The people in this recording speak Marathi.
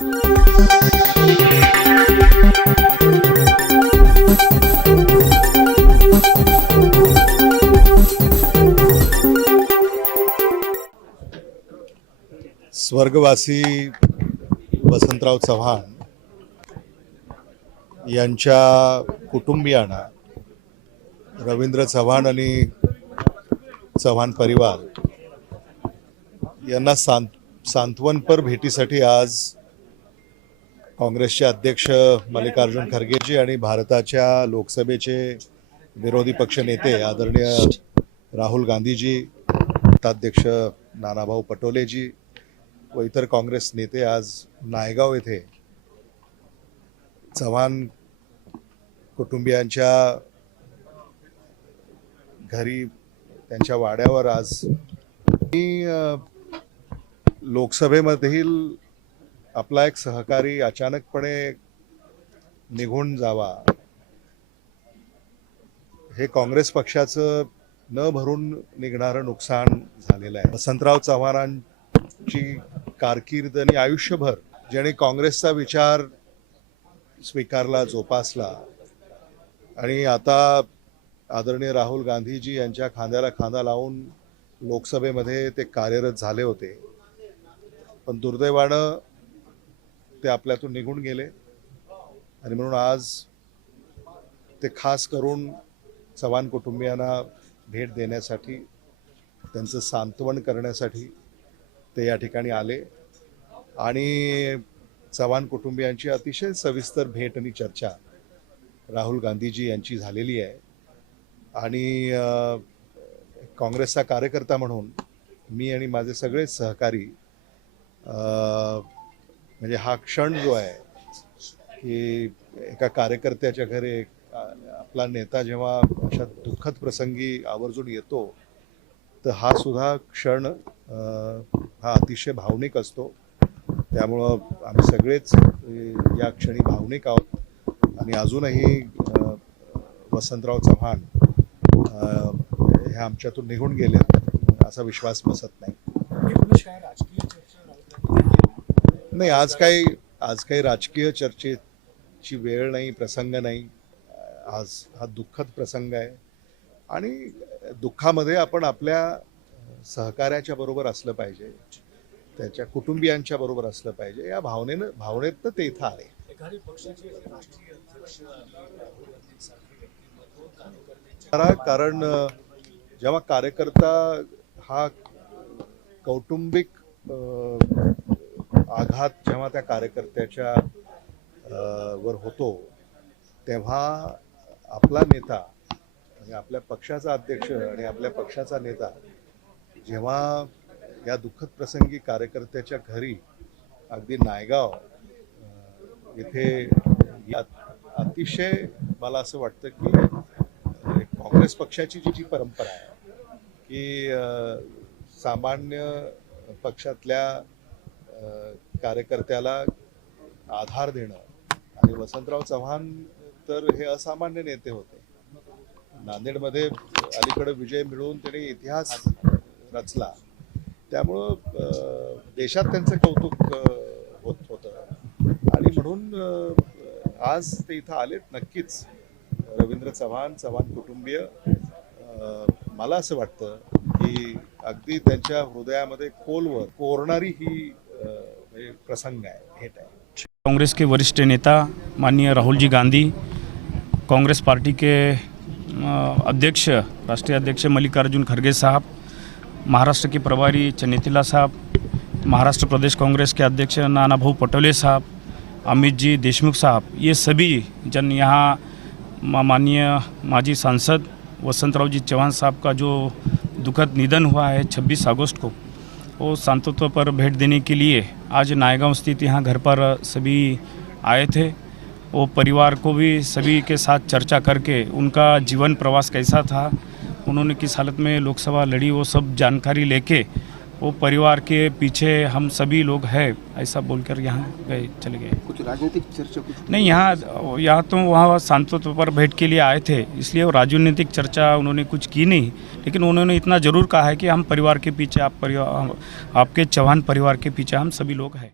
स्वर्गवासी वसंतराव चव्हाण यांच्या कुटुंबियांना रवींद्र चव्हाण आणि चव्हाण परिवार यांना सांत सांत्वनपर भेटीसाठी आज काँग्रेसचे अध्यक्ष मल्लिकार्जुन खरगेजी आणि भारताच्या लोकसभेचे विरोधी पक्ष नेते आदरणीय राहुल गांधीजी अध्यक्ष नानाभाऊ पटोलेजी व इतर काँग्रेस नेते आज नायगाव येथे चव्हाण कुटुंबियांच्या घरी त्यांच्या वाड्यावर आज मी लोकसभेमधील आपला एक सहकारी अचानकपणे निघून जावा. हे काँग्रेस पक्षाचं न भरून निघणारं नुकसान झालेलं आहे. वसंतराव चव्हाणांची कारकीर्द आणि आयुष्यभर ज्याने काँग्रेसचा विचार स्वीकारला जोपासला आणि आता आदरणीय राहुल गांधीजी यांच्या खांद्याला खांदा लावून लोकसभेमध्ये ते कार्यरत झाले होते. पण दुर्दैवानं ते आपल्यातून निघून गेले. आणि म्हणून आज ते खास करून चव्हाण कुटुंबियांना भेट देण्यासाठी त्यांचं सांत्वन करण्यासाठी ते या ठिकाणी आले. आणि चव्हाण कुटुंबियांची अतिशय सविस्तर भेट आणि चर्चा राहुल गांधीजी यांची झालेली आहे. आणि काँग्रेसचा कार्यकर्ता म्हणून मी आणि माझे सगळे सहकारी म्हणजे हा क्षण जो आहे की एका कार्यकर्त्याच्या घरी आपला नेता जेव्हा अशा दुःखद प्रसंगी आवर्जून येतो तर हा सुद्धा क्षण हा अतिशय भावनिक असतो. त्यामुळं आम्ही सगळेच या क्षणी भावनिक आहोत. आणि अजूनही वसंतराव चव्हाण ह्या हे आमच्यातून निघून गेले असा विश्वास बसत नाही एकूणच काय राजकीय चर्चा राहुल गांधी नाही आज काही आज काही राजकीय चर्चेची वेळ नाही प्रसंग नाही. आज हा दुःखद प्रसंग आहे. आणि दुःखामध्ये आपण आपल्या सहकार्याच्या बरोबर असलं पाहिजे त्याच्या कुटुंबियांच्या बरोबर असलं पाहिजे. या भावनेनं भावनेतनं ते इथं आले. कारण जेव्हा कार्यकर्ता हा कौटुंबिक आघात जेव्हा त्या कार्यकर्त्याच्या वर होतो तेव्हा आपला नेता आणि आपल्या पक्षाचा अध्यक्ष आणि आपल्या पक्षाचा नेता जेव्हा या दुःखद प्रसंगी कार्यकर्त्याच्या घरी अगदी नायगाव येथे इथे या अतिशय मला असं वाटतं की काँग्रेस पक्षाची जी जी परंपरा आहे की सामान्य पक्षातल्या कार्यकर्त्याला आधार देणं. आणि वसंतराव चव्हाण तर हे असामान्य नेते होते. नांदेडमध्ये अलीकडे विजय मिळवून त्यांनी इतिहास रचला. त्यामुळं देशात त्यांचं कौतुक होत होतं. आणि म्हणून आज ते इथं आलेत नक्कीच. रवींद्र चव्हाण चव्हाण कुटुंबीय. मला असं वाटतं की अगदी त्यांच्या हृदयामध्ये खोलवर कोरणारी ही प्रसंग आहे कांग्रेस के वरिष्ठ नेता माननीय राहुल जी गांधी, कांग्रेस पार्टी के अध्यक्ष, राष्ट्रीय अध्यक्ष मल्लिकार्जुन खड़गे साहब, महाराष्ट्र के प्रभारी चन्नीतिला साहब, महाराष्ट्र प्रदेश कांग्रेस के अध्यक्ष नाना भाऊ पटोले साहब अमित जी देशमुख साहब, ये सभी जन यहाँ माननीय माजी सांसद वसंतराव जी चौहान साहब का जो दुखद निधन हुआ है 26 अगस्त को। वो सांतत्व पर भेंट देने के लिए आज नायगांव स्थित यहाँ घर पर सभी आए थे। वो परिवार को भी सभी के साथ चर्चा करके उनका जीवन प्रवास कैसा था, उन्होंने किस हालत में लोकसभा लड़ी, वो सब जानकारी लेके वो परिवार के पीछे हम सभी लोग हैं ऐसा बोलकर यहाँ गए चले गए। कुछ राजनीतिक चर्चा कुछ नहीं यहाँ यहाँ तो वहाँ सांसद पर भेंट के लिए आए थे इसलिए वो राजनीतिक चर्चा उन्होंने कुछ की नहीं। लेकिन उन्होंने इतना ज़रूर कहा है कि हम परिवार के पीछे आप परिवार आपके चौहान परिवार के पीछे हम सभी लोग हैं।